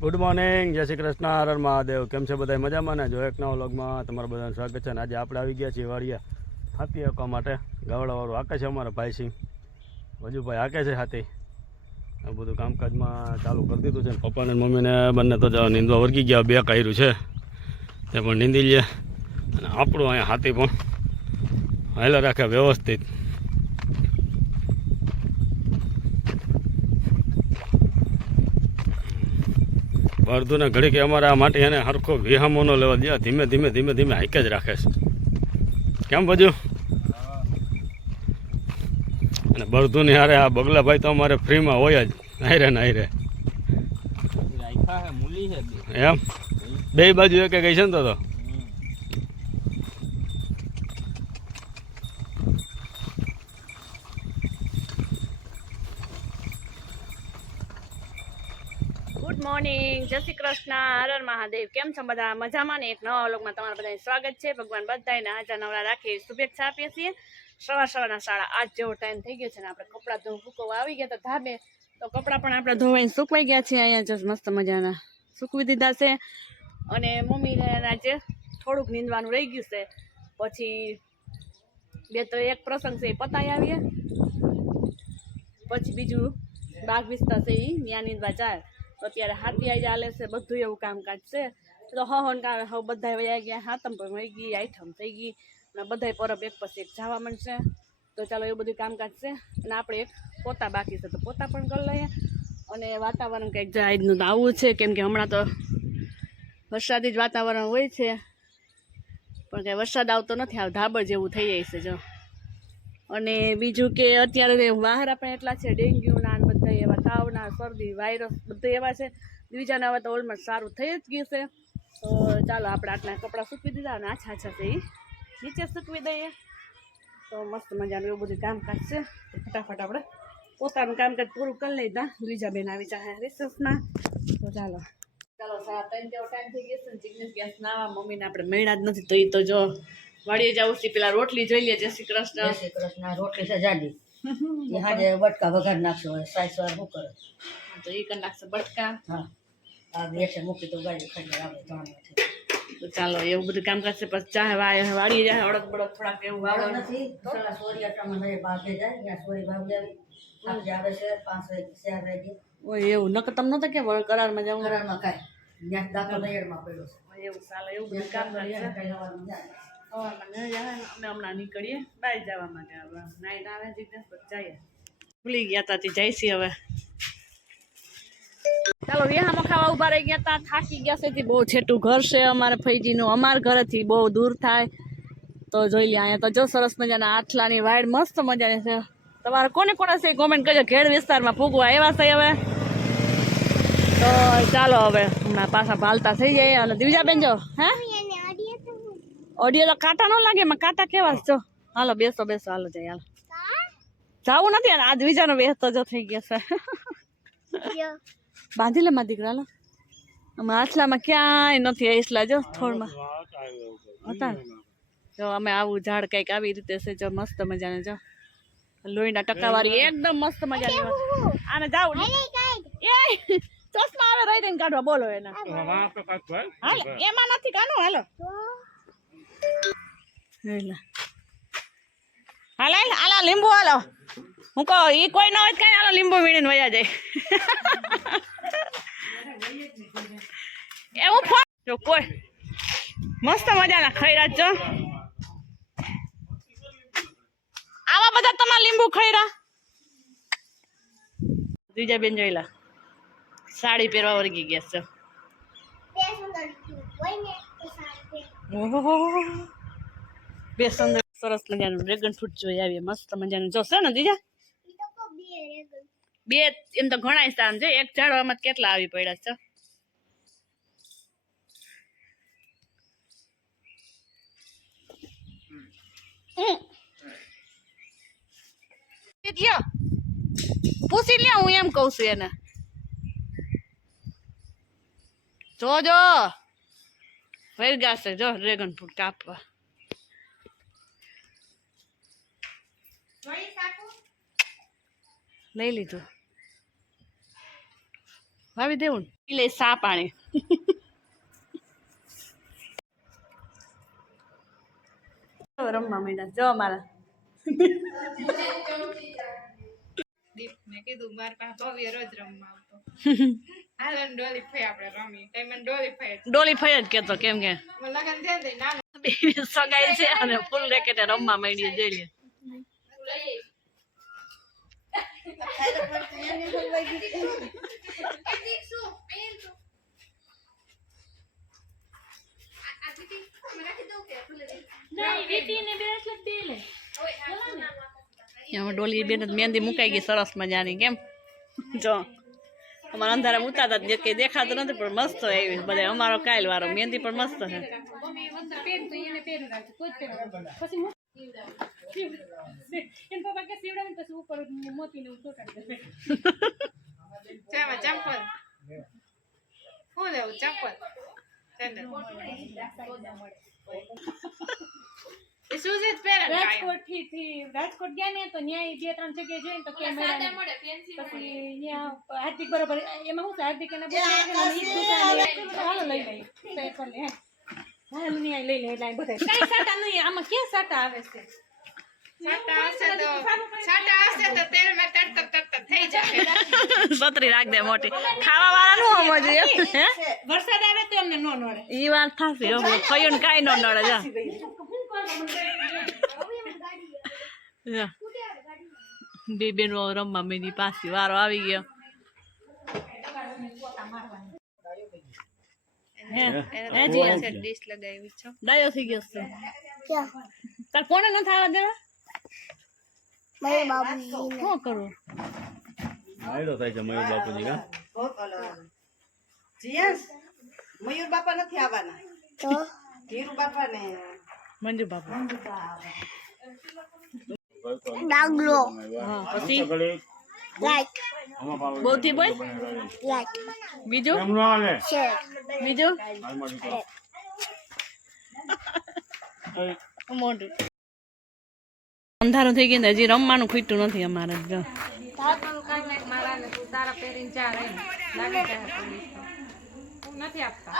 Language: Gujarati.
ગુડ મોર્નિંગ જય શ્રી કૃષ્ણ, હર મહાદેવ. કેમ છે બધા મજામાં ને? જો એક નવા વ્લોગમાં તમારા બધાનું સ્વાગત છે ને આજે આપણે આવી ગયા છીએ વાડિયા હાથી હકવા માટે. ગાવડાવાળું હાકે છે અમારા ભાઈસિંહ વજુભાઈ હાકે છે હાથી. આ બધું કામકાજમાં ચાલુ કરી દીધું છે પપ્પાને મમ્મીને. બંને તો નીંદવા વર્ગી ગયા, બે કાયરું છે. તે પણ નીંદી લે. અને આપણું અહીંયા હાથી પણ હાલે રાખે વ્યવસ્થિત. અડધું ઘડી કે અમારા માટે એને હરખો વિહામો ન લેવા દે. ધીમે ધીમે ધીમે ધીમે હાઈક જ રાખે છે. કેમ બધું? અને બળધું હારે આ બગલાભાઈ તો અમારે ફ્રીમાં હોય જ. નાયરે નાયરે એમ? બે બાજુ એક ગઈ છે ને તો? મોર્નિંગ. જય શ્રી કૃષ્ણ. હર મહાદેવ. કેમ છો બધા? મજામાં ને એક નવા લોકમાં તમારા બધાને સ્વાગત છે. ભગવાન બધાને હાજર નવરા રાખી શુભેચ્છા આપીએ છીએ. સવાર સવારના શાળા આજ જેવો ટાઈમ થઈ ગયો છે ને આપણે કપડાં ધોવા સૂકવવા આવી ગયા તો ધાબે. તો કપડાં પણ આપણે ધોવાઈને સુકવાઈ ગયા છે અહીંયા જ મસ્ત મજાના સૂકવી દીધા છે. અને મમ્મીને આજે થોડુંક નીંદવાનું રહી ગયું છે. પછી બે તો એક પ્રસંગ છે એ પતાવી આવીએ. પછી બીજું બાગ વિસ્તાર છે એ ત્યાં નીંદવા જાય. તો અત્યારે હાથી આવી ચાલે છે, બધું એવું કામકાજ છે. તો હ હોન કામ હવે બધા વયા ગયા, હાથમ પણ વહી ગઈ આઈટમ થઈ ગઈ અને બધા પરબ એક પછી એક જવા મળશે તો ચાલો એવું બધું કામકાજ છે અને આપણે એક પોતા બાકી છે, તો પોતા પણ કરી લઈએ. અને વાતાવરણ કંઈક જાહેરનું તો આવું છે, કેમ કે હમણાં તો વરસાદી જ વાતાવરણ હોય છે. પણ કંઈ વરસાદ આવતો નથી આવ ધાબળ જેવું થઈ જાય છે, જો. અને બીજું કે અત્યારે વાહરા પણ એટલા છે ડેન્ગ્યુના ને બધા એવા તાવના શરદી વાયરસ બધા એવા છે. બીજાના હવે તો ઓલમોસ્ટ સારું થઈ જ ગયું છે. તો ચાલો આપણે આટલા કપડાં સૂકવી દીધા અને આછા આછા છે એ નીચે સૂકવી દઈએ. તો મસ્ત મજાનું એવું બધું કામકાજ છે. તો ફટાફટ આપણે પોતાનું કામકાજ પૂરું કરી લીધા બીજા બેન આવી જાય રિસર્ચમાં તો ચાલો. ચાલો, સાડા ત્રણ જેવો ટાઈમ થઈ ગયો છે ને જિગ્નેશ ગેસ નાવા મમ્મીને આપણે મળ્યા જ નથી. તો એ તો જો વાડીએ જવું છે, પેલા રોટલી જોઈ લે, જય શ્રી જય કૃષ્ણ શ્રી કૃષ્ણ, રોટલી છે જાડી. એ હાજે બટકા વઘાર નાખશો સાઈસ વાર શું કરે? તો એ કરી નાખશે બટકા. હા. આ બેસે મૂકી તો ગાડી ખાઈ આવે ત્રણ તો ચાલો એવું બધું કામ કરશે પછી ચાહે વાય વાળી જાય અડક બળદ થોડાક એવું વાળો નથી સાડા સોરી અટામાં નહીં બાગે જાય ત્યાં સોરી ભાવી આવી આજે આવે છે પાંચ વાગે ચાર વાગે. ઓય એવું. નકર તમને નતો કે વળ કરારમાં જવું? કરારમાં કાંઈ ત્યાં દાખલો તૈયારમાં પડ્યો છે. એવું ચાલો એવું બધું કામ કરશે. કાંઈ હવાનું જાય સવારમાં ન જાય ને અમે હમણાં નીકળીએ. બહાર જવા માટે હવે. ભૂલી ગયા તા તે જઈશી હવે. ચાલો, વિહામાં ખાવા ઊભા રહી ગયા તા. થાકી ગયા છે. બહુ છેટું ઘર છે અમારે ફૈજીનું. અમારા ઘરેથી બહુ દૂર થાય. તો જોઈ લે, અહીંયા તો જો સરસ મજાના આઠલાની વાડ મસ્ત મજાની છે. તમારે કોને કોને છે કોમેન્ટ કરજો. ઘેડ વિસ્તારમાં ફૂગવા એવા છે હવે. તો ચાલો હવે હમણાં પાછા ભાલતા થઈ જાય અને દિવ્યા બેન જો, હે? ઓડિયો તો કાંટા ન લાગે એમાં કાંટા કેવા જો હાલો બેસો બેસો હાલો જાય હાલો. જાવું નથી આજ બીજાનો બેસતો જો થઈ ગયો છે. બાંધી લે માં દીકરા હાલો આમાં આટલામાં ક્યાંય નથી આટલા જો થોડમાં. હતા જો અમે આવું ઝાડ કંઈક આવી રીતે છે જો મસ્ત મજાને જો. લોહીના ટકાવારી એકદમ મસ્ત મજાની. આને જાવ એ ચશ્મા આવે રહી કાઢવા બોલો એના. હાલો એમાં નથી કાનો હાલો. હાલો. હાલો, આલા લીંબુ હાલો. હું કહો એ કોઈ ન હોય કઈ હાલો લીંબુ વીણીને વયા જાય. એવું ફોન જો, કોઈ મસ્ત મજાના ખાઈ રાખજો આવા બધા તમારા લીંબુ ખૈરા? બીજા બેન જોઈલા સાડી પહેરવા વર્ગી ગયા છે. બે સરસ મજાનું ડ્રેગન ફ્રૂટ જોઈ આવીએ, મસ્ત મજાનું. જોશે ને દીજા? બે, એમ તો ઘણા સ્થાન છે એક ઝાડવામાં કેટલા આવી પડ્યા છે. પૂછી લ્યા, હું એમ કહું છું એને. જોજો વેરગાશે જો ડ્રેગન ફ્રૂટ કાપવા લઈ લીધું વાવી દેવું લે સા પાણી રમવા માંડ્યા જો અમારા મેં કીધું મારી પાસે ભવ્ય રોજ રમવા આવતો ડોલી ફઈ જ. કેતો કેમ કે? મને લગન થયા ને નાનો. બેબી સગાઈ છે અને ફૂલ રેકેટે રમવા માંડીએ જોઈ ડોલી બેન જ મહેંદી મુકાઈ ગઈ સરસ મજાની કેમ? જો. અમારા અંધારા ઉતારતા જ કઈ દેખાતું નથી પણ મસ્ત આવી બધા અમારો કાયલ વાળો મહેંદી પણ મસ્ત છે ચામાં ચંપલ શું લેવું ચંપલ સેન્ડલ એ શૂઝ જ પહેરે ને કાયમ. રાજકોટથી થી રાજકોટ ગયા ને તો ન્યાય બે ત્રણ જગ્યાએ જોઈને તો ક્યાં મળ્યા પછી ન્યા હાર્દિક બરોબર એમાં હાર્દિક એને હાલો લઈ લઈ ન્યાય લઈ લે એટલે. સાટા નહીં આમાં ક્યાં સાટા આવે છે? સતરી રાખ દે મોટી. ખાવા વાળા નું હોવો જોઈએ વરસાદ આવે તો એમને નો નડે. ઈ વાત થશે ને કાંઈ ન નડે જા. બે બેનો રમવા માંડી પાછી વારો આવી ગયો. હે હે? જીયા? ડીશ લગાવી છો. ડાયો થઈ ગયો છે. તાર કોને ન થવા દેવા? શું કરું? આયડો થાય છે મયુર બાપુજી કા જીયસ મયુર બાપા નથી આવવાના. તો? ધીરુ બાપા ને મંજુ બાપુ. હા પછી? બહુથી બોલ. બીજું? બીજું? મોઢું. અંધારું થઈ ગયું ને હજી રમવાનું ખૂટતું નથી અમારે જો. નથી આપતા.